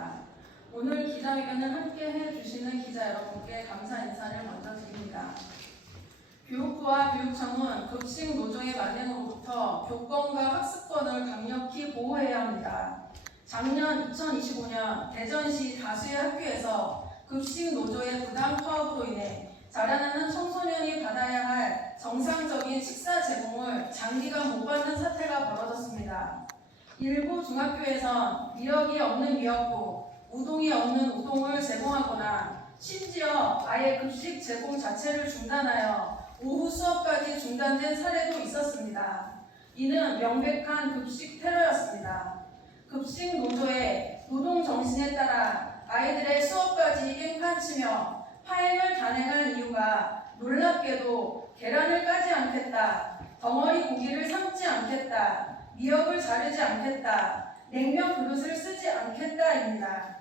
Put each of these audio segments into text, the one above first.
있습니다. 오늘 기자회견을 함께 해주시는 기자 여러분께 감사 인사를 먼저 드립니다. 교육부와 교육청은 급식 노조의 만행으로부터 교권과 학습권을 강력히 보호해야 합니다. 작년 2025년 대전시 다수의 학교에서 급식 노조의 부당 파업으로 인해 자라나는 청소년이 받아야 할 정상적인 식사 제공을 장기간 못 받는 사태가 벌어졌습니다. 일부 중학교에선 미역이 없는 미역국, 우동이 없는 우동을 제공하거나 심지어 아예 급식 제공 자체를 중단하여 오후 수업까지 중단된 사례도 있었습니다. 이는 명백한 급식 테러였습니다. 급식 노조의 노동 정신에 따라 아이들의 수업까지 깽판치며 파행을 단행한 이유가 놀랍게도 계란을 까지 않겠다, 덩어리 고기를 삶지 않겠다, 미역을 자르지 않겠다, 냉면 그릇을 쓰지 않겠다입니다.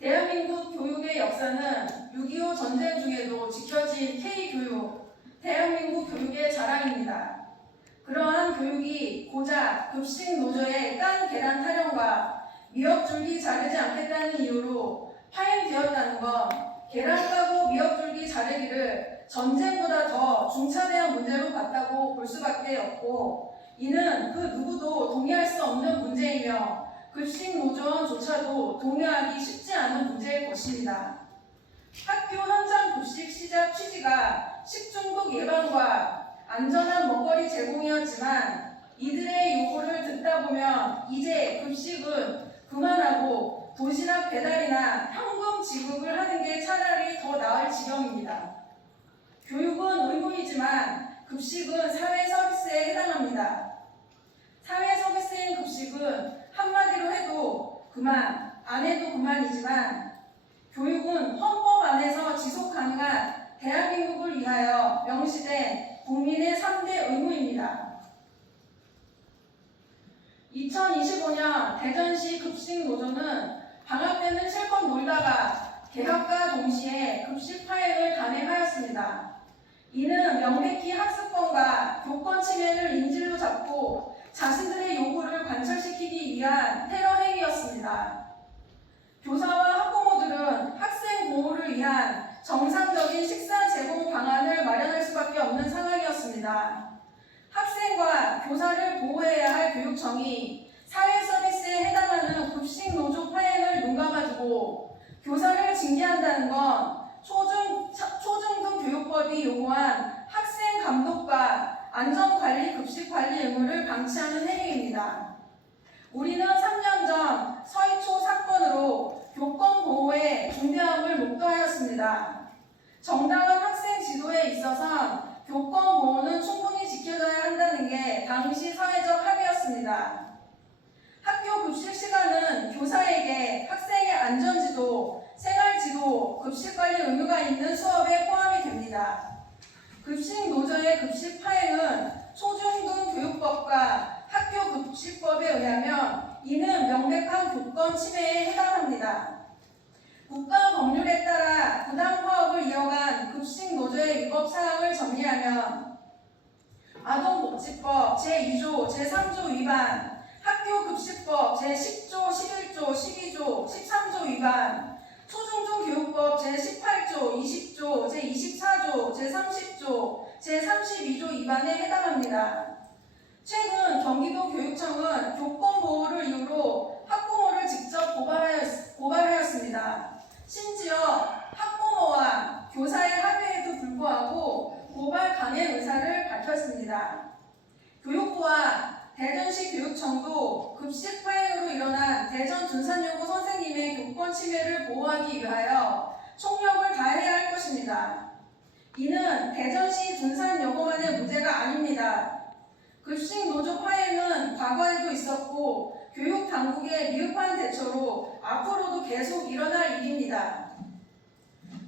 대한민국 교육의 역사는 6.25 전쟁 중에도 지켜진 K교육, 대한민국 교육의 자랑입니다. 그러한 교육이 고작 급식 노조의 깐 계란 타령과 미역줄기 자르지 않겠다는 이유로 파행되었다는 건 계란 까고 미역줄기 자르기를 전쟁보다 더 중차대한 문제로 봤다고 볼 수밖에 없고, 이는 그 누구도 동의할 수 없는 문제이며 급식 노조원조차도 동의하기 쉽지 않은 문제일 것입니다. 학교 현장 급식 시작 취지가 식중독 예방과 안전한 먹거리 제공이었지만 이들의 요구를 듣다 보면 이제 급식은 그만하고 도시락 배달이나 현금 지급을 하는 게 차라리 더 나을 지경입니다. 교육은 의무이지만 급식은 사회 서비스에 해당합니다. 사회 서비스인 급식은 한마디로 해도 그만, 안 해도 그만이지만 교육은 헌법 안에서 지속 가능한 대한민국을 위하여 명시된 국민의 3대 의무입니다. 2025년 대전시 급식 노조는 방학 때는 실컷 놀다가 개학과 동시에 급식 파행을 단행하였습니다. 이는 명백히 학습권과 교권 침해를 인질로 잡고 자신들의 요구를 관철시키기 위한 테러 행위였습니다. 교사와 학부모들은 학생 보호를 위한 정상적인 식사 제공 방안을 마련할 수밖에 없는 상황이었습니다. 학생과 교사를 보호해야 할 교육청이 사회 서비스에 해당하는 급식 노조 파행을 눈감아주고 교사를 징계한다는 건 초중등 교육법이 요구한 학생 감독과 안전관리 급식관리 의무를 방치하는 행위입니다. 우리는 3년 전 서희초 사건으로 교권 보호의 중대함을 목도하였습니다. 정당한 학생 지도에 있어선 교권 보호는 충분히 지켜져야 한다는 게 당시 사회적 합의였습니다. 학교 급식 시간은 교사에게 학생의 안전지도, 생활지도, 급식관리 의무가 있는 수업에 포함이 됩니다. 급식 노조의 급식 파행은 초중등 교육법과 학교 급식법에 의하면 이는 명백한 교권 침해에 해당합니다. 국가 법률에 따라 부당 파업을 이어간 급식 노조의 위법 사항을 정리하면 아동복지법 제2조, 제3조 위반, 학교급식법 제10조, 11조, 12조, 13조 위반, 초중중교육법 제18조, 20조, 제24조, 제30조, 제32조 위반에 해당합니다. 최근 경기도 교육청은 교권 보호를 이유로 학부모를 직접 고발하였습니다. 심지어 학부모와 교사의 합의에도 불구하고 고발 강행 의사를 밝혔습니다. 교육부와 대전시 교육청도 급식 파행으로 일어난 대전 둔산여고 선생님의 교권 침해를 보호하기 위하여 총력을 다해야 할 것입니다. 이는 대전시 둔산여고만의 문제가 아닙니다. 급식 노조 파행은 과거에도 있었고 교육 당국의 미흡한 대처로 앞으로도 계속 일어날 일입니다.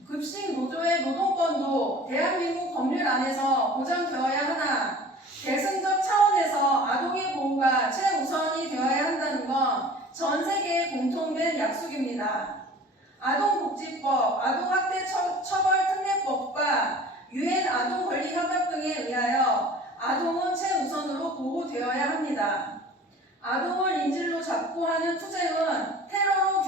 급식 노조의 노동권도 대한민국 법률 안에서 보장되어야 하나 대승적 차원에서 아동의 보호가 최우선이 되어야 한다는 건 전 세계의 공통된 약속입니다. 아동복지법, 아동학대처벌특례법과 유엔 아동권리협약 등에 의하여 아동은 최우선으로 보호되어야 합니다. 아동을 인질로 잡고 하는 투쟁은 테러로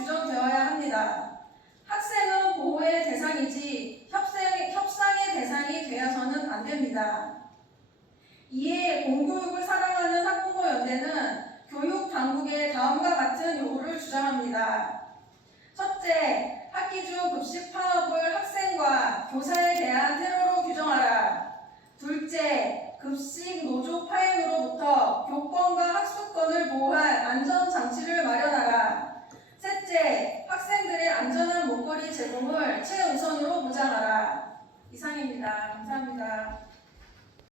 공교육을 사랑하는 학부모연대는 교육 당국에 다음과 같은 요구를 주장합니다. 첫째, 학기 중 급식판